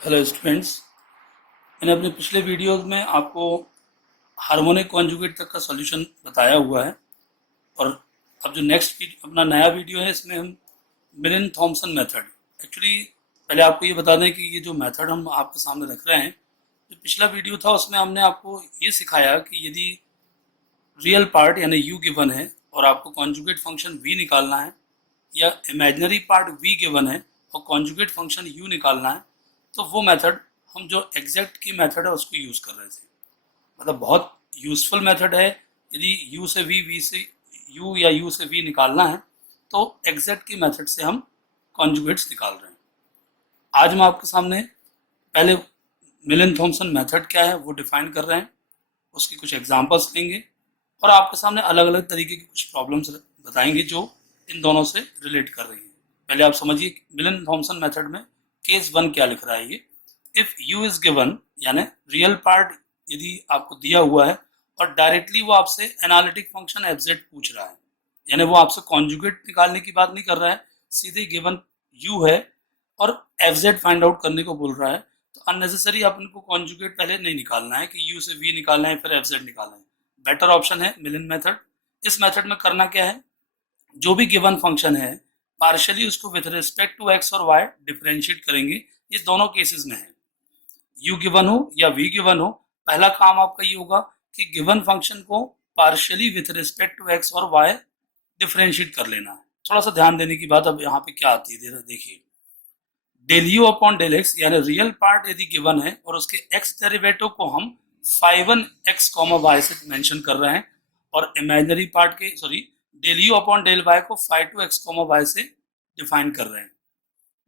Hello students. मैंने अपने पिछले वीडियोस में आपको हार्मोनिक कॉन्जुगेट तक का सॉल्यूशन बताया हुआ है। और अब जो नेक्स्ट अपना नया वीडियो है इसमें हम मिलिन थॉमसन मेथड, एक्चुअली पहले आपको ये बता दें कि ये जो मेथड हम आपके सामने रख रहे हैं, जो पिछला वीडियो था उसमें हमने आपको ये सिखाया कि यदि रियल पार्ट यानी यू गिवन है और आपको कॉन्जुगेट फंक्शन वी निकालना है, या इमेजिनरी पार्ट वी गिवन है और कॉन्जुगेट फंक्शन यू निकालना है, तो वो मेथड हम जो एग्जैक्ट की मेथड है उसको यूज़ कर रहे थे। मतलब बहुत यूज़फुल मेथड है। यदि यू से वी से यू या यू से वी निकालना है तो एग्जैक्ट की मेथड से हम कॉन्जुगेट्स निकाल रहे हैं। आज हम आपके सामने पहले मिलिन थॉमसन मेथड क्या है वो डिफाइन कर रहे हैं, उसकी कुछ एग्जांपल्स लेंगे और आपके सामने अलग अलग तरीके की कुछ प्रॉब्लम्स बताएंगे जो इन दोनों से रिलेट कर रही है। पहले आप समझिए मिलिन थॉमसन मेथड में केस वन क्या लिख रहा है। ये इफ यू इज गिवन यानी रियल पार्ट यदि आपको दिया हुआ है और डायरेक्टली वो आपसे एनालिटिक फंक्शन एफजेड पूछ रहा है, यानी वो आपसे कॉन्जुगेट निकालने की बात नहीं कर रहा है, सीधे गिवन यू है और एफजेड फाइंड आउट करने को बोल रहा है, तो अननेसेसरी अपन को कॉन्जुगेट पहले नहीं निकालना है कि यू से वी निकालना है फिर एफजेड निकालना है। बेटर ऑप्शन है मिलिन मेथड। इस मेथड में करना क्या है, जो भी गिवन फंक्शन है पार्शियली उसको विथ रिस्पेक्ट टू एक्स और वाई डिफरेंशिएट करेंगे। ये दोनों केसेस में है, यू गिवन हो या वी गिवन हो, पहला काम आपका ये होगा कि गिवन फंक्शन को partially with respect to x और वाई डिफरेंशिएट कर लेना है। थोड़ा सा ध्यान देने की बात अब यहाँ पे क्या आती है देखिए, del u upon del x यानी रियल पार्ट यदि गिवन है और उसके एक्स डेरिवेटिव को हम फाइवन एक्स कॉमा वाई से मेंशन कर रहे हैं, और इमेजिनरी पार्ट के sorry del u upon del y को phi two x comma y से डिफाइन कर रहे हैं।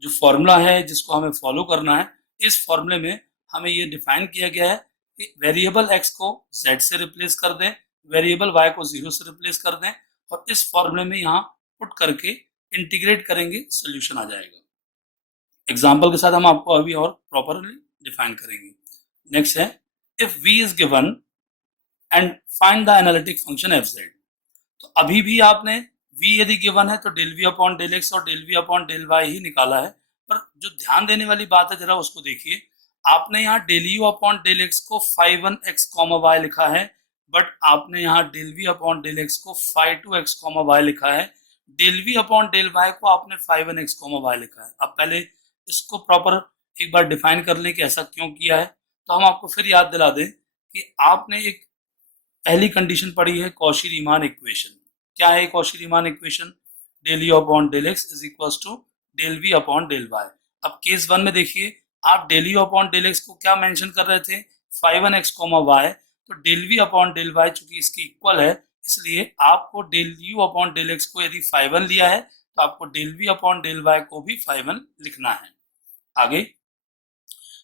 जो फॉर्मूला है जिसको हमें फॉलो करना है, इस फॉर्मूले में हमें ये डिफाइन किया गया है कि वेरिएबल एक्स को z से रिप्लेस कर दें, वेरिएबल y को 0 से रिप्लेस कर दें और इस फॉर्मूले में यहाँ पुट करके इंटीग्रेट करेंगे, सोल्यूशन आ जाएगा। एग्जाम्पल के साथ हम आपको अभी और प्रॉपरली डिफाइन करेंगे। नेक्स्ट है if v is given and find the analytic function f z. तो अभी भी आपने v यदि गिवन है तो del v upon del x और del v upon del y ही निकाला है, पर जो ध्यान देने वाली बात है जरा उसको देखिए। आपने यहाँ del u upon del x को phi one x comma y लिखा है, बट आपने यहाँ del v upon del x को phi two x comma y लिखा है। Del v upon del y को आपने phi one x comma y लिखा है। अब पहले इसको प्रॉपर एक बार डिफाइन कर लें कि ऐसा क्यों किया है। तो हम आपको फिर याद दिला दें कि आपने एक पहली कंडीशन पढ़ी है कॉशी रीमान इक्वेशन। क्या है Cauchy Riemann equation? Del u upon del x is equal to del v upon del y. अब केस वन में देखिए, आप del u upon del x को क्या मेंशन कर रहे थे, phi one x comma y. तो del v upon del y चूंकि इसकी इक्वल है, इसलिए आपको del u upon del x को यदि फाइव वन लिया है तो आपको del v upon del y को भी फाइव वन लिखना है। आगे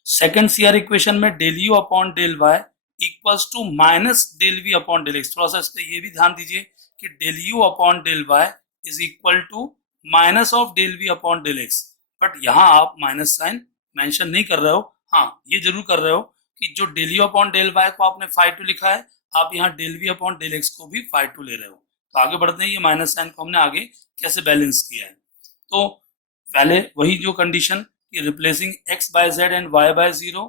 सेकंड सीआर इक्वेशन में del u upon del y equals to minus del v upon del x. थोड़ा सा इस पर ये भी ध्यान दीजिए कि del u upon del y is equal to minus of del v upon del x. But यहाँ आप माइनस साइन मेंशन नहीं कर रहे हो, हाँ ये जरूर कर रहे हो कि जो del u upon del y को आपने फाइव टू लिखा है, आप यहाँ del v upon del x को भी फाइव टू ले रहे हो। तो आगे बढ़ते हैं, ये माइनस साइन को हमने आगे कैसे बैलेंस किया है। तो पहले वही जो कंडीशन कि replacing x by z and y by zero,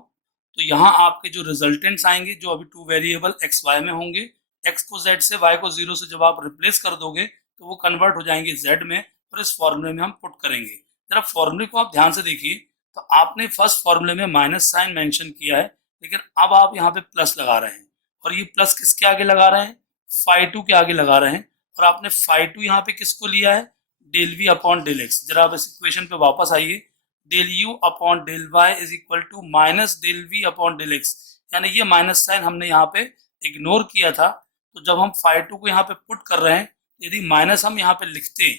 तो यहाँ आपके जो रिजल्टेंट्स आएंगे जो अभी टू वेरिएबल x y में होंगे, x को z से y को जीरो से जब आप रिप्लेस कर दोगे तो वो कन्वर्ट हो जाएंगे z में और इस फॉर्मूले में हम पुट करेंगे। जरा फॉर्मूले को आप ध्यान से देखिए, तो आपने फर्स्ट फॉर्मूले में माइनस साइन मेंशन किया है, लेकिन अब आप यहाँ पे प्लस लगा रहे हैं और ये प्लस किसके आगे लगा रहे हैं, फाइव टू के आगे लगा रहे हैं। और आपने फाइव टू यहाँ पे किसको लिया है, del v upon del x. जरा आप इस इक्वेशन पे वापस आइए, del u upon del y is equal to minus del v upon del x, यानी ये माइनस साइन हमने यहाँ पे इग्नोर किया था। तो जब हम फाइव टू को यहाँ पे पुट कर रहे हैं, यदि माइनस हम यहाँ पे लिखते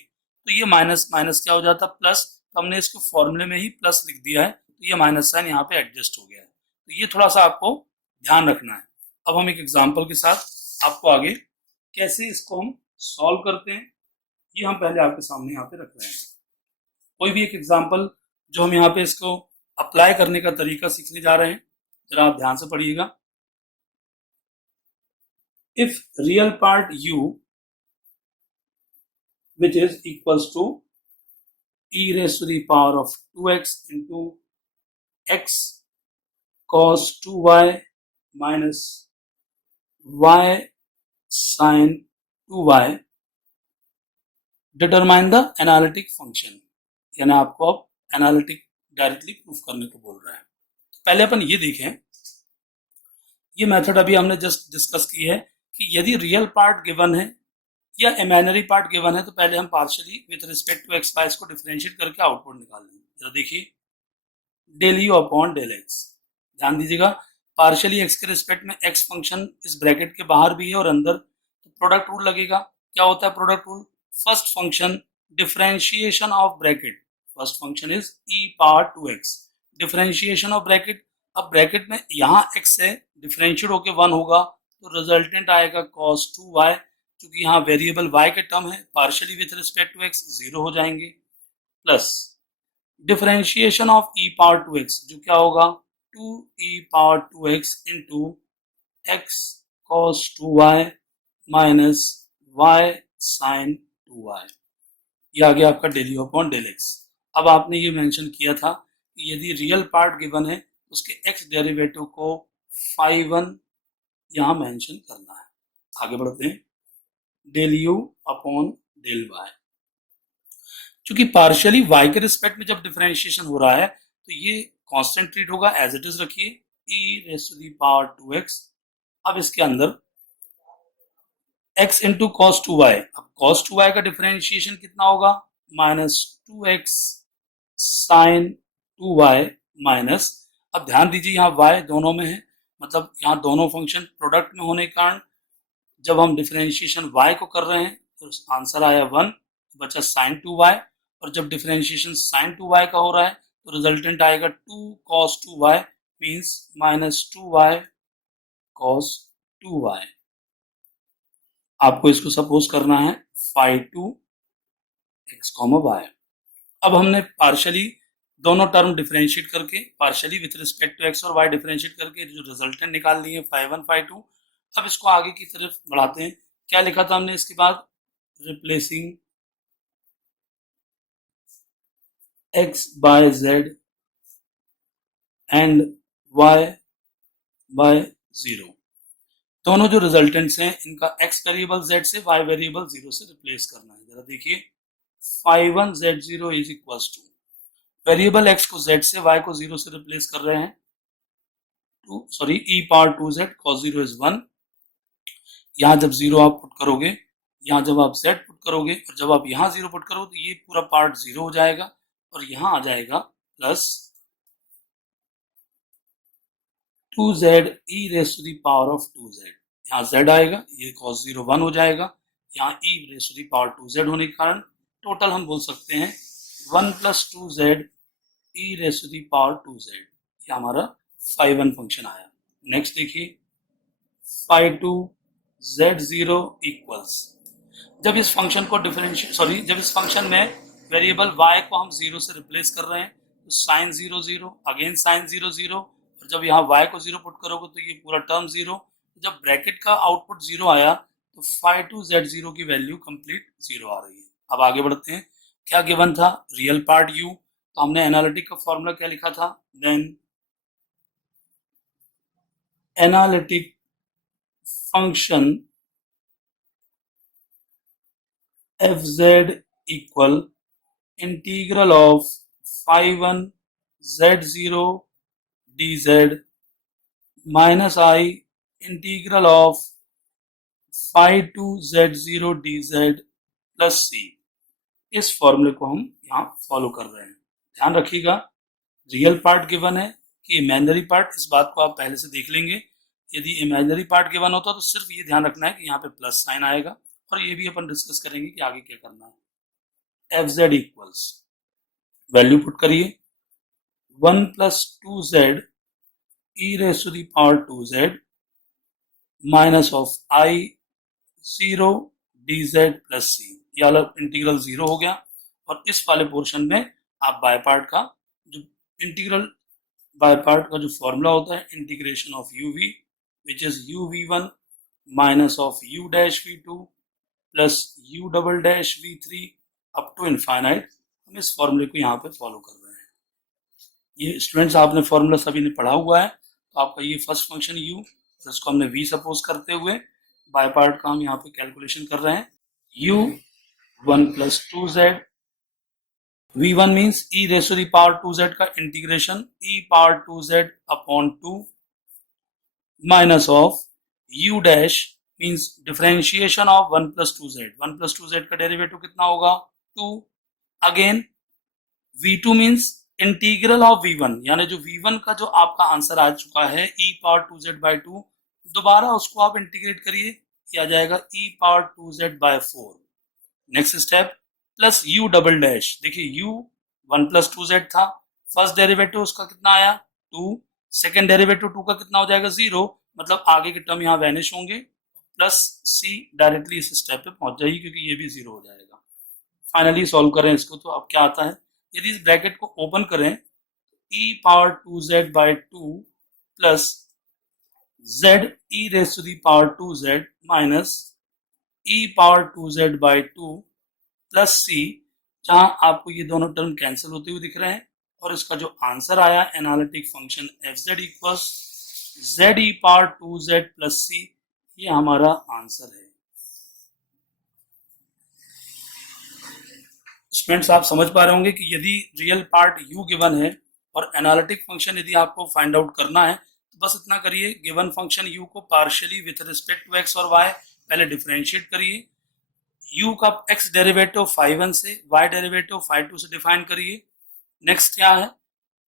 तो ये माइनस माइनस क्या हो जाता प्लस, तो हमने इसको फॉर्मूले में ही प्लस लिख दिया है, तो ये माइनस साइन यहाँ पे एडजस्ट हो गया है। तो ये थोड़ा सा आपको ध्यान रखना है। अब हम एक एग्जाम्पल के साथ आपको आगे कैसे इसको हम सॉल्व करते हैं ये हम पहले आपके सामने यहाँ पे रख रहे हैं। कोई भी एक एग्जाम्पल जो हम यहाँ पे इसको अप्लाई करने का तरीका सीखने जा रहे हैं, जरा आप ध्यान से पढ़िएगा। If real part u which is equals to e raised to the power of 2x into x cos 2y minus y sin 2y determine the analytic function, यानी आपको अब एनालिटिक डायरेक्टली प्रूफ करने को बोल रहा है। तो पहले अपन ये देखें, ये मेथड अभी हमने जस्ट डिस्कस की है कि यदि रियल पार्ट गिवन है या इमेजिनरी पार्ट गिवन है तो पहले हम partially with respect to x y को डिफरेंशिएट करके आउटपुट निकाल लेंगे। जरा देखिए, del u upon del x, ध्यान दीजिएगा पार्शियली एक्स के रिस्पेक्ट में एक्स फंक्शन इस ब्रैकेट के बाहर भी है और अंदर, तो प्रोडक्ट रूल लगेगा। क्या होता है product rule? First function differentiation of bracket, first function is e power to x, differentiation of bracket. अब ब्रैकेट में यहाँ x है, डिफरेंशिएट होके 1 होगा तो रिजल्टेंट आएगा cos 2y, क्योंकि यहाँ वेरिएबल y के टर्म है, partially with respect to x 0 हो जाएंगे, plus differentiation of e power to x जो क्या होगा 2e power to x into x cos 2y minus y sin 2y, ये आ गया आपका del u upon del x. अब आपने ये मेंशन किया था कि यदि रियल पार्ट गिवन है तो उसके एक्स डेरिवेटिव को फाई 1 यहाँ मेंशन करना है। आगे बढ़ते हैं, del u upon del y, क्योंकि पार्शियली y के रिस्पेक्ट में जब डिफरेंशिएशन हो रहा है तो ये कांस्टेंट ट्रीट होगा, एज इट इज रखिए e raise to the power 2x। अब इसके अंदर x इंटू कॉस 2y, अब कॉस 2y का डिफरेंशिएशन कितना होगा minus 2x sign 2y minus, अब ध्यान दीजिए यहाँ y दोनों में है, मतलब यहाँ दोनों फंक्शन प्रोडक्ट में होने के कारण जब हम डिफरेंशिएशन y को कर रहे हैं तो आंसर आया 1, तो बचा साइन 2y, और जब डिफरेंशिएशन साइन 2y का हो रहा है तो रिजल्टेंट आएगा 2 cos 2y means minus 2y cos 2y। आपको इसको सपोज करना है फाई 2 x, y। अब हमने पार्शियली दोनों टर्म डिफरेंशिएट करके partially with respect to x और वाई डिफरेंशिएट करके जो रिजल्टेंट निकाल लिए फाई 1 फाई 2। अब इसको आगे की तरफ बढ़ाते हैं, क्या लिखा था हमने इसके बाद, replacing x by z and y by 0, दोनों जो रिजल्टेंट्स हैं इनका x वेरिएबल z से y वेरिएबल 0 से रिप्लेस करना है। जरा देखिए, phi 1 z0 is equals to, variable x को z से y को 0 से रिप्लेस कर रहे हैं, e power 2z cos 0 is 1, यहाँ जब 0 आप पुट करोगे, यहाँ जब आप z पुट करोगे और जब आप यहाँ 0 पुट करोगे तो ये पूरा पार्ट 0 हो जाएगा और यहाँ आ जाएगा plus 2z e raise to the power of 2z, यहाँ z आएगा, ये cos 0 1 हो जाएगा, यहाँ e raise to the power 2z होने के कारण टोटल हम बोल सकते हैं 1 plus 2z e raise to the power 2z, ये हमारा फाई 1 फंक्शन आया। नेक्स्ट देखिए, फाई 2 z0 इक्वल्स, जब इस फंक्शन को जब इस फंक्शन में वेरिएबल y को हम 0 से रिप्लेस कर रहे हैं तो साइन 0 0 अगेन साइन 0 0, और जब यहाँ y को 0 पुट करोगे तो ये पूरा टर्म 0, जब ब्रैकेट का आउटपुट 0 आया तो फाई 2 z0 की वैल्यू कंप्लीट 0 आ रही है। अब आगे बढ़ते हैं, क्या गिवन था, रियल पार्ट u, तो हमने एनालिटिक का फॉर्मूला क्या लिखा था, then analytic function fz equal integral of phi 1 z0 dz minus i integral of phi 2 z0 dz plus c। इस फॉर्मूले को हम यहाँ फॉलो कर रहे हैं। ध्यान रखिएगा, रियल पार्ट गिवन है कि इमेजिनरी पार्ट, इस बात को आप पहले से देख लेंगे। यदि इमेजिनरी पार्ट गिवन होता तो सिर्फ ये ध्यान रखना है कि यहाँ पे प्लस साइन आएगा, और ये भी अपन डिस्कस करेंगे कि आगे क्या करना है। F z equals, value put करिए 1 plus 2z e raise to the power 2z minus of i 0 dz plus c, ये वाला इंटीग्रल 0 हो गया, और इस वाले पोर्शन में आप बाय पार्ट का जो इंटीग्रल बाय पार्ट का जो फॉर्मूला होता है, integration of u v which is u v1 minus of u dash v2 plus u double dash v3 up to infinite, हम इस फॉर्मूले को यहाँ पे फॉलो कर रहे हैं। ये स्टूडेंट्स आपने फॉर्मूला सभी ने पढ़ा हुआ है, तो आपका ये फर्स्ट फंक्शन u, जिसको हमने v सपोज करते हुए बाय पार्ट का हम यहाँ पे कैलकुलेशन कर रहे हैं। u 1 plus 2z, v1 means e raise to the power 2z का integration e power 2z upon 2 minus of u dash means differentiation of 1 plus 2z, 1 plus 2z का डेरिवेटिव कितना होगा 2, again v2 means integral of v1, यानी जो v1 का जो आपका answer आ चुका है e पावर 2z बाई 2, दोबारा उसको आप इंटीग्रेट करिए, ये आ जाएगा e power 2z by 4। Next step plus u double dash, देखिए u 1 प्लस 2z था, फर्स्ट डेरिवेटिव उसका कितना आया 2, सेकेंड डेरिवेटिव 2 का कितना हो जाएगा 0, मतलब आगे के टर्म यहाँ वैनिश होंगे, प्लस c डायरेक्टली इस स्टेप पे पहुंच जाएगी क्योंकि ये भी 0 हो जाएगा। फाइनली सॉल्व करें इसको, तो अब क्या आता है, यदि इस ब्रैकेट को ओपन करें e power 2z by 2 plus z e raise to the power 2z minus e power 2z by 2 plus c, जहां आपको ये दोनों टर्म कैंसिल होते हुए दिख रहे हैं, और इसका जो आंसर आया analytic function fz equals z e power 2z plus c, ये हमारा आंसर है। स्टूडेंट्स आप समझ पा रहे होंगे कि यदि रियल पार्ट u गिवन है और एनालिटिक फंक्शन यदि आपको फाइंड आउट करना है, तो बस इतना करिए, गिवन फंक्शन u को partially with respect to x और y पहले डिफरेंशिएट करिए, u का x डेरिवेटिव phi1 से, y डेरिवेटिव phi2 से डिफाइन करिए। नेक्स्ट क्या है,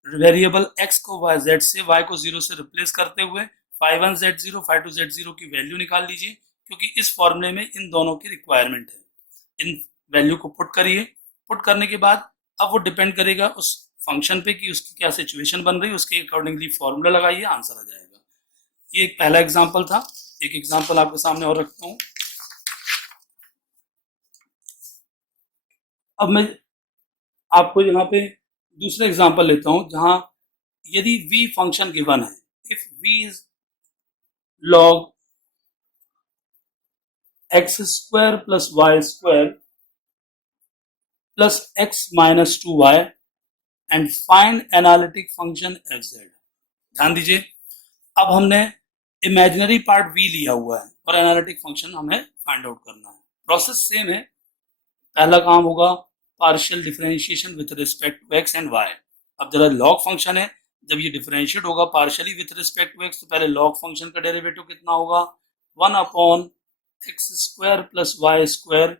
वेरिएबल x को z से, y को 0 से रिप्लेस करते हुए phi1 z0 phi2 z0 की वैल्यू निकाल लीजिए, क्योंकि इस फॉर्मूले में इन दोनों की रिक्वायरमेंट है। इन वैल्यू को पुट करिए, पुट करने के बाद अब वो डिपेंड करेगा उस फंक्शन पे कि उसकी क्या सिचुएशन बन रही है, उसके अकॉर्डिंगली फॉर्मूला लगाइए, आंसर आ जाएगा। ये एक पहला एग्जांपल था, एक एग्जांपल आपके सामने और रखता हूं। अब मैं आपको यहाँ पे दूसरा एग्जांपल लेता हूं, जहां यदि v फंक्शन गिवन है, if v is log x square plus y square plus x minus 2y and find analytic function fz। ध्यान दीजिए, अब हमने इमेजिनरी पार्ट v लिया हुआ है और एनालिटिक फंक्शन हमें फाइंड आउट करना है। प्रोसेस सेम है, पहला काम होगा partial differentiation with respect to x and y। अब जरा लॉग फंक्शन है, जब ये डिफरेंशिएट होगा partially with respect to x, तो पहले लॉग फंक्शन का डेरिवेटिव कितना होगा 1 upon x square plus y square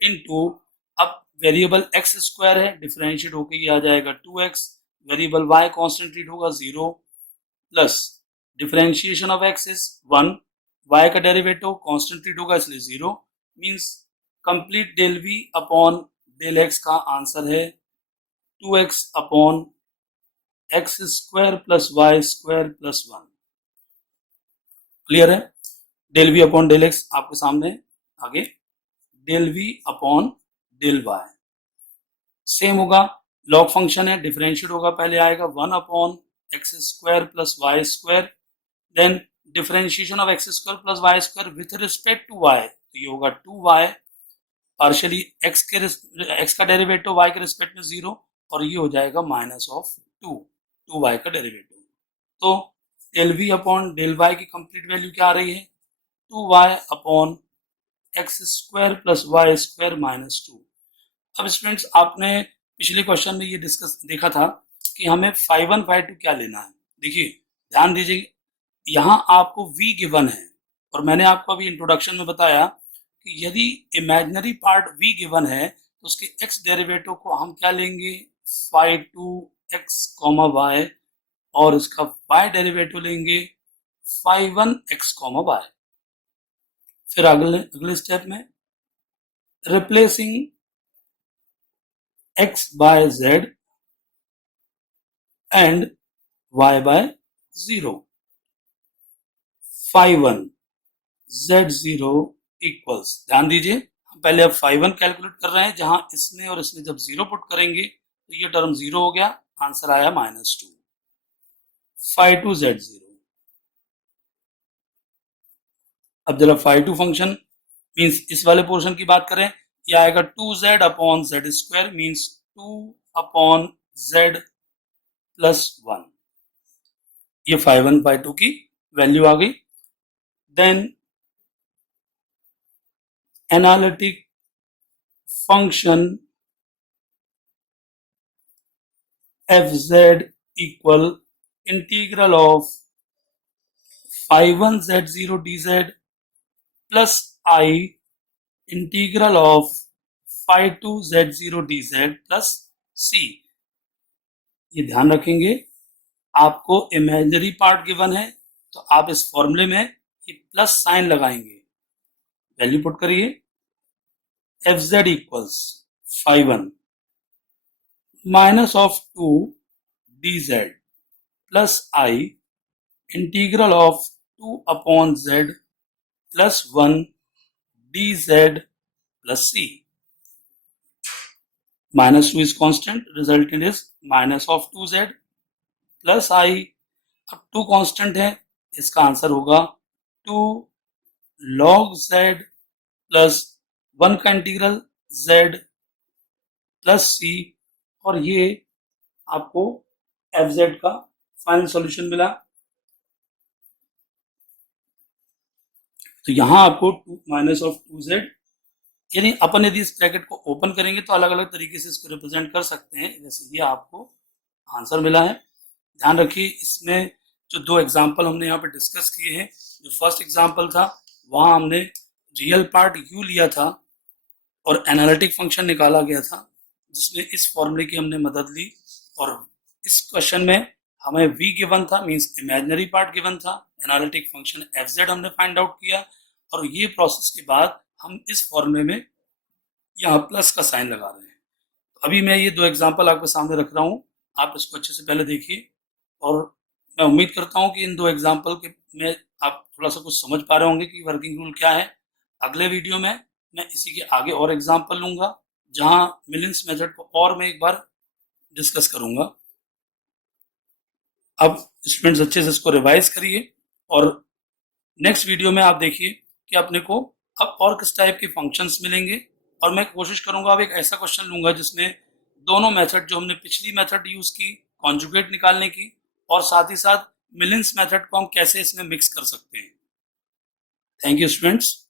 into, अब वेरिएबल एक्स स्क्वायर है, डिफरेंशिएट होकर ये आ जाएगा 2x, वेरिएबल y कॉन्स्टेंट होगा 0, plus differentiation of x is 1, y का डेरिवेटिव कॉन्स्टेंट होगा इसलिए 0, means complete del v upon del x का आंसर है 2x upon x square plus y square plus 1। Clear है, del v upon del x आपके सामने, आगे del v upon del y same होगा, लॉग फंक्शन है, डिफरेंशिएट होगा, पहले आएगा 1 upon x square plus y square, then differentiation of x square plus y square with respect to y, तो ये होगा 2y, पार्शियली एक्स का डेरिवेटिव y के रिस्पेक्ट में 0, और ये हो जाएगा माइनस ऑफ 2y का डेरिवेटिव। तो del v upon del y की कंप्लीट वैल्यू क्या आ रही है 2y upon x square plus y square minus 2। अब स्टूडेंट्स आपने पिछले क्वेश्चन में ये डिस्कस देखा था कि हमें phi1 phi2 क्या लेना है। देखिए ध्यान दीजिए, यहाँ आपको v गिवन है, और मैंने आपको अभी इंट्रोडक्शन में बताया कि यदि इमेजिनरी पार्ट v गिवन है तो उसके x डेरिवेटिव को हम क्या लेंगे phi2 x, y, और इसका y डेरिवेटिव लेंगे phi1 x, y। फिर अगले स्टेप में replacing x by z and y by 0, phi1 z0 equals, ध्यान दीजिए हम पहले अब phi1 कैलकुलेट कर रहे हैं, जहां इसमें और इसमें जब 0 पुट करेंगे तो ये टर्म 0 हो गया, आंसर आया -2, phi2 z0। अब जरा phi2 फंक्शन मींस इस वाले पोर्शन की बात करें, ये आएगा 2z upon z square, means 2 upon z plus 1, ये phi 1 phi 2 की वैल्यू आ गई। Then analytic function fz equal integral of phi 1 z0 dz plus I integral of phi 2 z0 dz plus c। ये ध्यान रखेंगे, आपको इमेजिनरी पार्ट गिवन है तो आप इस फॉर्मूले में ये प्लस साइन लगाएंगे। वैल्यू पुट करिए, fz equals phi 1 minus of 2 dz plus I integral of 2 upon z plus 1 dz plus c. Minus 2 is constant, resultant is minus of 2z plus I। अब 2 constant है, इसका answer होगा 2 log z plus 1 का integral z plus c, और ये आपको fz का final solution मिला। तो यहां आपको माइनस ऑफ 2z, यानी अपन यदि इस ब्रैकेट को ओपन करेंगे तो अलग अलग तरीके से इसको रिप्रेजेंट कर सकते हैं। जैसे ये आपको आंसर मिला है। ध्यान रखिए, इसमें जो दो एग्जाम्पल हमने यहाँ पे डिस्कस किए हैं, जो फर्स्ट एग्जाम्पल था वहां हमने रियल पार्ट u लिया था और एनालिटिक फंक्शन निकाला गया था, जिसमें इस फॉर्मूले की हमने मदद ली। और इस क्वेश्चन में हमें v गिवन था, मींस इमेजिनरी पार्ट गिवन था, एनालिटिक फंक्शन fz हमने फाइंड आउट किया, और ये प्रोसेस के बाद हम इस फॉर्मूले में यहाँ प्लस का साइन लगा रहे हैं। तो अभी मैं ये दो एग्जांपल आपके सामने रख रहा हूँ, आप इसको अच्छे से पहले देखिए, और मैं उम्मीद करता हूँ कि इन दो एग्जांपल के में आप थोड़ा सा कुछ समझ पा रहे होंगे कि वर्किंग रूल क्या है। अगले वीडियो में मैं इसी के आगे और एग्जाम्पल लूंगा, जहाँ मिलिन्स मेथड को और मैं एक बार डिस्कस करूंगा। अब स्टूडेंट्स अच्छे से इसको रिवाइज करिए, और नेक्स्ट वीडियो में आप देखिए कि अपने को अब और किस टाइप के फंक्शंस मिलेंगे, और मैं कोशिश करूंगा अब एक ऐसा क्वेश्चन लूंगा जिसमें दोनों मेथड जो हमने पिछली मेथड यूज की कॉन्जुगेट निकालने की, और साथ ही साथ मिलिन्स मेथड को हम कैसे इसमें मिक्स कर सकते हैं। Thank you students.